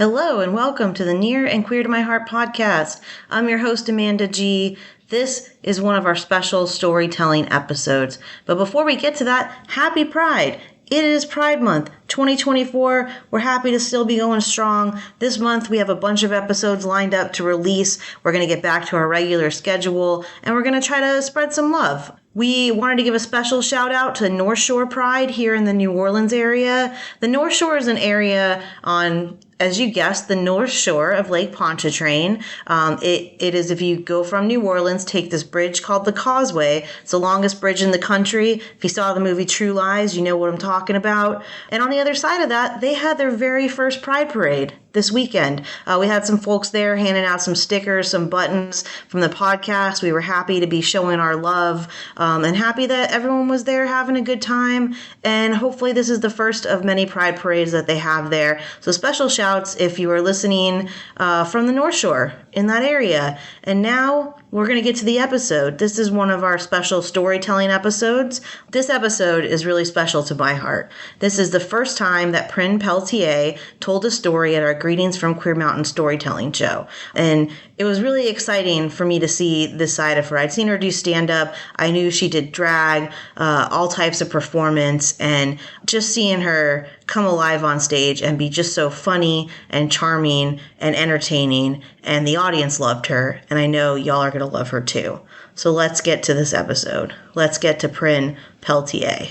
Hello and welcome to the Near and Queer to My Heart podcast. I'm your host, Amanda G. This is one of our special storytelling episodes. But before we get to that, happy Pride. It is Pride Month 2024. We're happy to still be going strong. This month we have a bunch of episodes lined up to release. We're going to get back to our regular schedule and we're going to try to spread some love. We wanted to give a special shout out to North Shore Pride here in the New Orleans area. The North Shore is an area on, as you guessed, the North Shore of Lake Pontchartrain. It is, if you go from New Orleans, take this bridge called the Causeway. It's the longest bridge in the country. If you saw the movie True Lies, you know what I'm talking about. And on the other side of that, they had their very first Pride Parade this weekend. We had some folks there handing out some stickers, some buttons from the podcast. We were happy to be showing our love and happy that everyone was there having a good time. And hopefully this is the first of many Pride Parades that they have there. So special shouts if you are listening from the North Shore in that area. And now we're going to get to the episode. This is one of our special storytelling episodes. This episode is really special to my heart. This is the first time that Prin Pelletier told a story at our Greetings from Queer Mountain storytelling show. And it was really exciting for me to see this side of her. I'd seen her do stand-up. I knew she did drag, all types of performance, and just seeing her come alive on stage and be just so funny and charming and entertaining, and the audience loved her, and I know y'all are going to love her too. So let's get to this episode. Let's get to Prin Pelletier.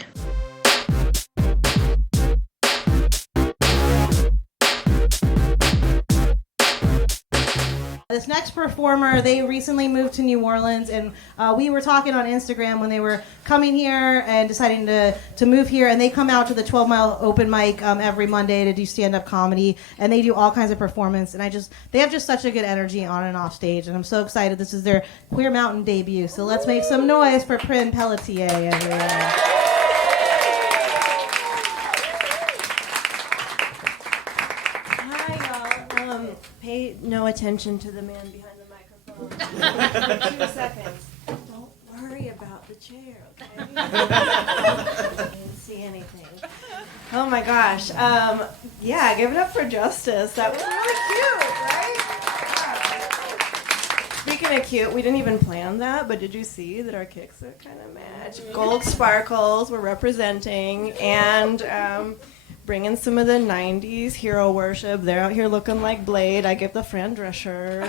This next performer, they recently moved to New Orleans, and we were talking on Instagram when they were coming here and deciding to move here, and they come out to the 12 Mile open mic every Monday to do stand-up comedy, and they do all kinds of performance, and they have just such a good energy on and off stage, and I'm so excited. This is their Queer Mountain debut, so let's make some noise for Prin Pelletier, everyone. Pay no attention to the man behind the microphone. 2 seconds. Don't worry about the chair, okay? I didn't see anything. Oh my gosh. Yeah, give it up for Justice. That was really cute, right? Speaking of cute, we didn't even plan that, but did you see that our kicks are kind of match? Gold sparkles we're representing, and bringing some of the 90s hero worship. They're out here looking like Blade. I give the Fran Drescher.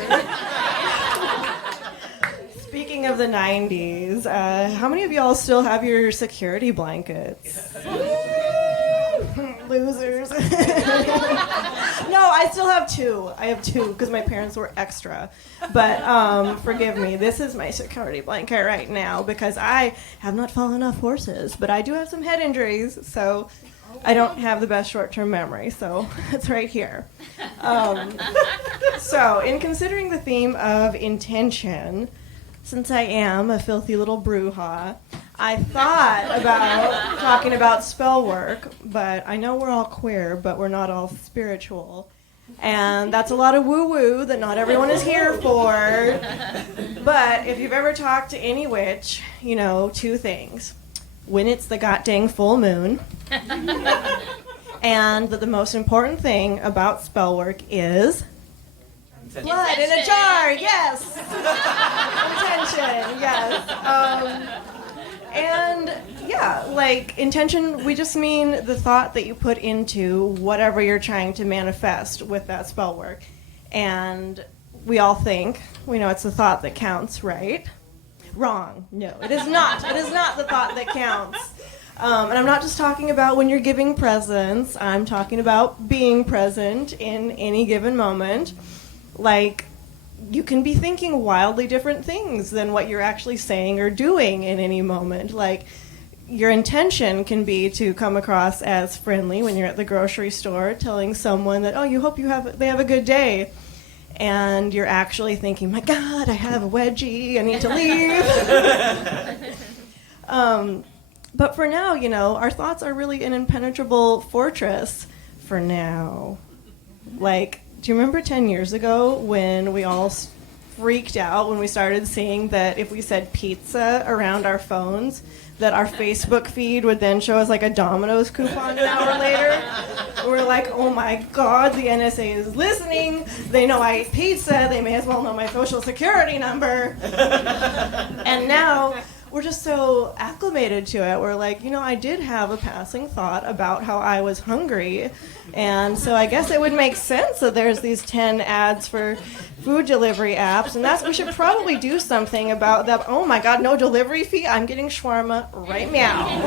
Speaking of the 90s, how many of y'all still have your security blankets? Losers. No, I still have 2. I have 2 because my parents were extra. But forgive me, this is my security blanket right now because I have not fallen off horses, but I do have some head injuries, so I don't have the best short-term memory, so it's right here. So, in considering the theme of intention, since I am a filthy little brouhaha, I thought about talking about spell work, but I know we're all queer, but we're not all spiritual. And that's a lot of woo-woo that not everyone is here for. But if you've ever talked to any witch, you know 2 things. When it's the goddamn full moon, and that the most important thing about spell work is blood in a jar. Yes, intention. Yes, and yeah, like intention. We just mean the thought that you put into whatever you're trying to manifest with that spell work, and we all think we know it's the thought that counts, right? Wrong. No, it is not. It is not the thought that counts. And I'm not just talking about when you're giving presents. I'm talking about being present in any given moment. Like, you can be thinking wildly different things than what you're actually saying or doing in any moment. Like, your intention can be to come across as friendly when you're at the grocery store, telling someone that, oh, you hope they have a good day. And you're actually thinking, my God, I have a wedgie, I need to leave. But for now, you know, our thoughts are really an impenetrable fortress for now. Like, do you remember 10 years ago when we all freaked out when we started seeing that if we said pizza around our phones, that our Facebook feed would then show us like a Domino's coupon an hour later? we're like, oh my God, the NSA is listening. They know I ate pizza. They may as well know my social security number. And now we're just so acclimated to it. We're like, I did have a passing thought about how I was hungry. And so I guess it would make sense that there's these 10 ads for food delivery apps. And we should probably do something about that. Oh my God, no delivery fee? I'm getting shawarma right now.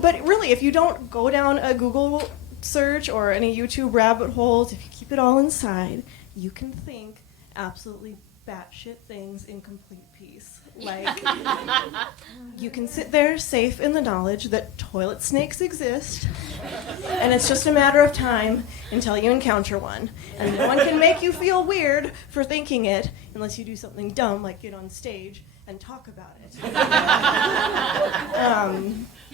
But really, if you don't go down a Google search or any YouTube rabbit holes, if you keep it all inside, you can think absolutely batshit things in complete peace. Like, you can sit there safe in the knowledge that toilet snakes exist, and it's just a matter of time until you encounter one. And no one can make you feel weird for thinking it unless you do something dumb like get on stage and talk about it.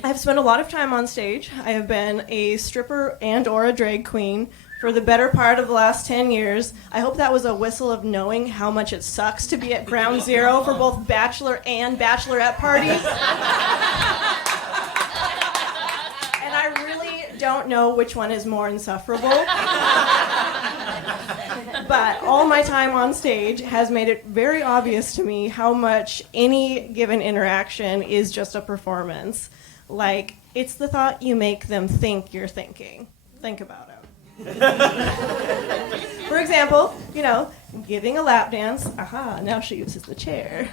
I've spent a lot of time on stage. I have been a stripper and or a drag queen for the better part of the last 10 years. I hope that was a whistle of knowing how much it sucks to be at ground zero for both bachelor and bachelorette parties. And I really don't know which one is more insufferable. But all my time on stage has made it very obvious to me how much any given interaction is just a performance. Like, it's the thought you make them think you're thinking. Think about it. For example, giving a lap dance. Aha, now she uses the chair.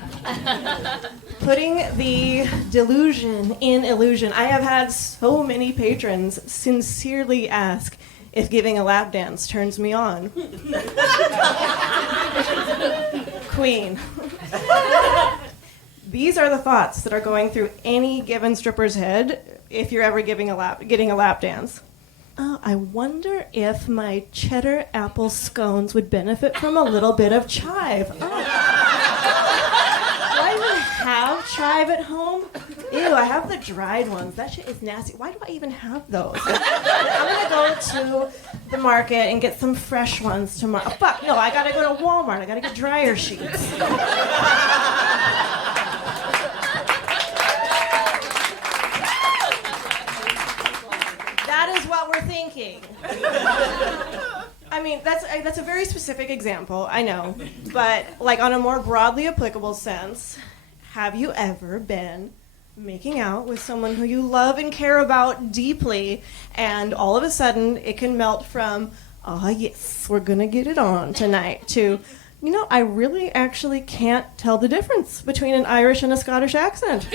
Putting the delusion in illusion. I have had so many patrons sincerely ask if giving a lap dance turns me on. Queen. These are the thoughts that are going through any given stripper's head if you're ever getting a lap dance. Oh, I wonder if my cheddar apple scones would benefit from a little bit of chive. Oh. Do I even have chive at home? Ew, I have the dried ones. That shit is nasty. Why do I even have those? I'm going to go to the market and get some fresh ones tomorrow. Oh, fuck, no, I got to go to Walmart. I got to get dryer sheets. Thinking. I mean, that's a very specific example, I know, but like on a more broadly applicable sense, have you ever been making out with someone who you love and care about deeply, and all of a sudden it can melt from, oh yes, we're gonna get it on tonight, to, I really actually can't tell the difference between an Irish and a Scottish accent.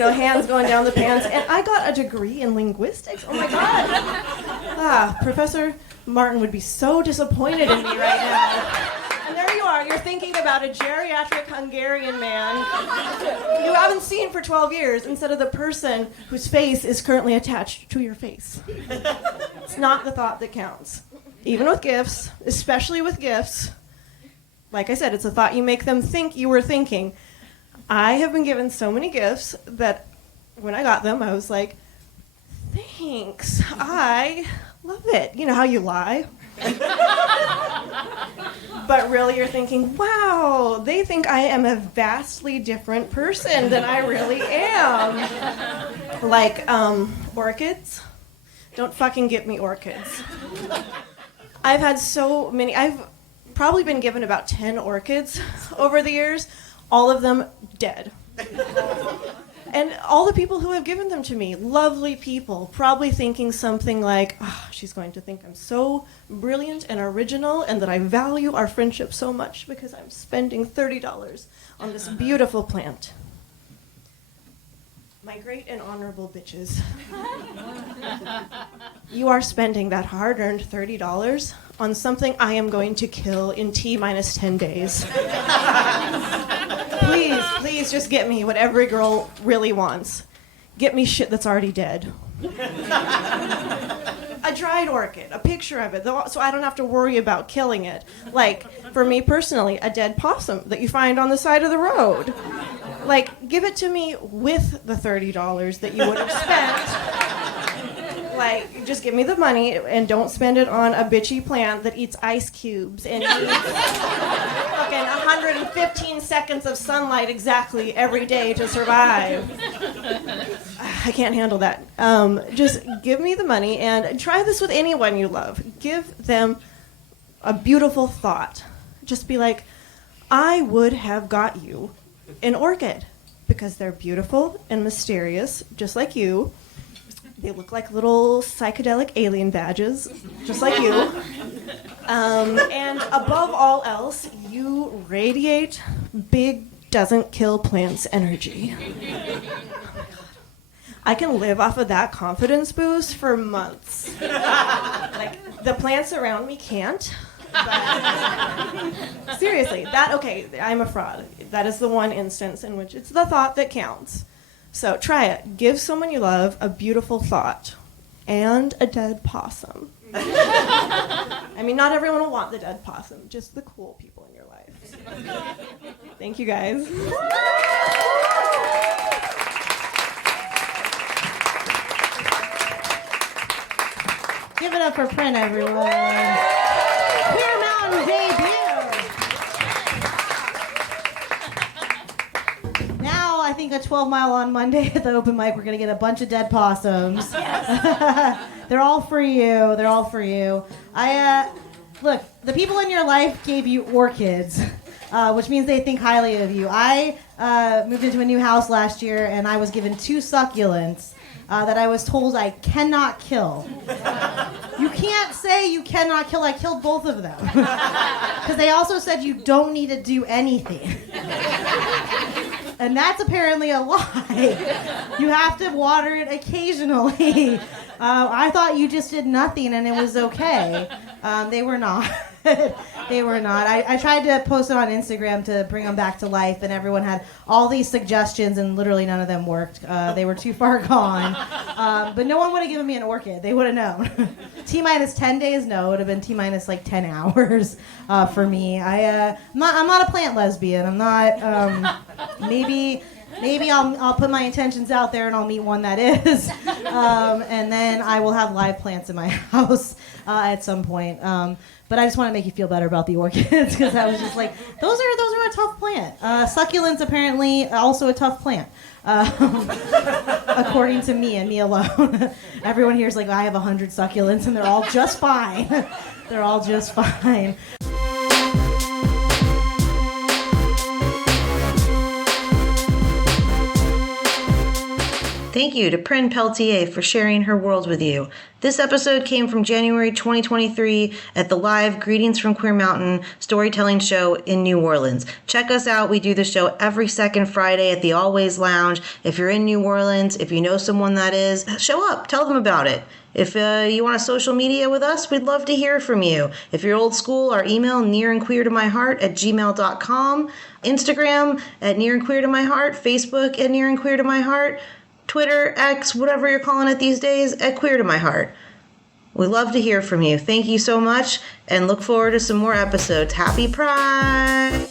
Hands going down the pants. And I got a degree in linguistics. Oh my God. Professor Martin would be so disappointed in me right now. And there you are. You're thinking about a geriatric Hungarian man you haven't seen for 12 years instead of the person whose face is currently attached to your face. It's not the thought that counts. Even with gifts, especially with gifts, like I said, it's a thought you make them think you were thinking. I have been given so many gifts that when I got them, I was like, thanks, I love it. You know how you lie? But really you're thinking, wow, they think I am a vastly different person than I really am. Like, orchids. Don't fucking get me orchids. I've had so many, I've probably been given about 10 orchids over the years. All of them dead. And all the people who have given them to me, lovely people, probably thinking something like, oh, she's going to think I'm so brilliant and original and that I value our friendship so much because I'm spending $30 on this beautiful plant. My great and honorable bitches. You are spending that hard-earned $30 on something I am going to kill in T-minus 10 days. Please just get me what every girl really wants. Get me shit that's already dead. A dried orchid, a picture of it, so I don't have to worry about killing it. Like, for me personally, a dead possum that you find on the side of the road. Like, give it to me with the $30 that you would have spent. Like, just give me the money and don't spend it on a bitchy plant that eats ice cubes and eats a talking 115 seconds of sunlight exactly every day to survive. I can't handle that. Just give me the money and try this with anyone you love. Give them a beautiful thought. Just be like, I would have got you an orchid because they're beautiful and mysterious, just like you. They look like little psychedelic alien badges, just like you. And above all else, you radiate big doesn't kill plants energy. Oh my God. I can live off of that confidence boost for months. Like, the plants around me can't. But seriously, I'm a fraud. That is the one instance in which it's the thought that counts. So try it. Give someone you love a beautiful thought and a dead possum. I mean, not everyone will want the dead possum, just the cool people in your life. Thank you, guys. Give it up for Prin, everyone. Queer Mountain debut. Now, I think a 12-mile on Monday at the open mic, we're going to get a bunch of dead possums. Yes. They're all for you. They're all for you. Look, the people in your life gave you orchids, which means they think highly of you. I moved into a new house last year, and I was given 2 succulents that I was told I cannot kill. You can't say you cannot kill. I killed both of them. Because they also said you don't need to do anything. And that's apparently a lie. You have to water it occasionally. I thought you just did nothing and it was okay. They were not. They were not. I tried to post it on Instagram to bring them back to life, and everyone had all these suggestions, and literally none of them worked. They were too far gone. But no one would have given me an orchid. They would have known. T-minus 10 days? No, it would have been T-minus like 10 hours for me. I'm not a plant lesbian. I'm not. Maybe I'll put my intentions out there and I'll meet one that is. And then I will have live plants in my house at some point. But I just want to make you feel better about the orchids because I was just like, those are a tough plant. Succulents apparently also a tough plant, according to me and me alone. Everyone here is like, I have 100 succulents and they're all just fine. They're all just fine. Thank you to Prin Pelletier for sharing her world with you. This episode came from January 2023 at the live Greetings from Queer Mountain storytelling show in New Orleans. Check us out. We do the show every second Friday at the Allways Lounge. If you're in New Orleans, if you know someone that is, show up. Tell them about it. If you want to social media with us, we'd love to hear from you. If you're old school, our email, nearandqueertomyheart@gmail.com, Instagram at nearandqueertomyheart, Facebook at nearandqueertomyheart, Twitter, X, whatever you're calling it these days, at Queer to My Heart. We love to hear from you. Thank you so much, and look forward to some more episodes. Happy Pride!